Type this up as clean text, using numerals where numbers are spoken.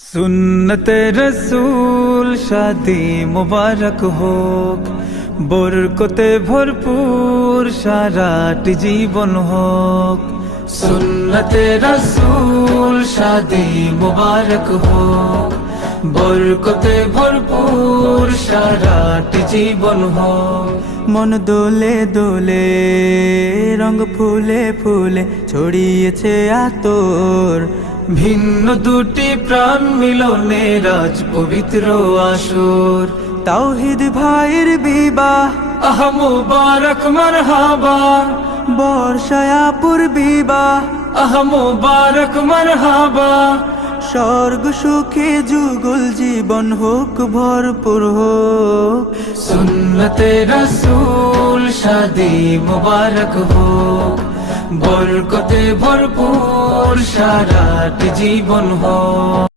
সুন্নতে রসূল শাদি মুবারক হোক, বরকতে ভরপুর সারাটি জীবন হোক। সুন্নতে রসূল শাদি মুবারক হোক, বরকতে ভরপুর সারাটি জীবন হোক। মন দোলে দোলে, রঙ ফুলে ফুলে ছড়িয়েছে আতর, ভিন্ন দুটি প্রাণ মিলনে রাজ পবিত্র আসর। তাওহীদ ভাইয়ের বিবাহ আহ মুবারক মারহাবা, বর্ষায়াপুর বিবাহ আহ মুবারক মারহাবা। স্বর্গ সুখে যুগল জীবন হোক ভরপুর হোক। সুন্নতে রসূল শাদি মুবারক হোক, বরকতে ভরপুর সারাটি জীবন হোক।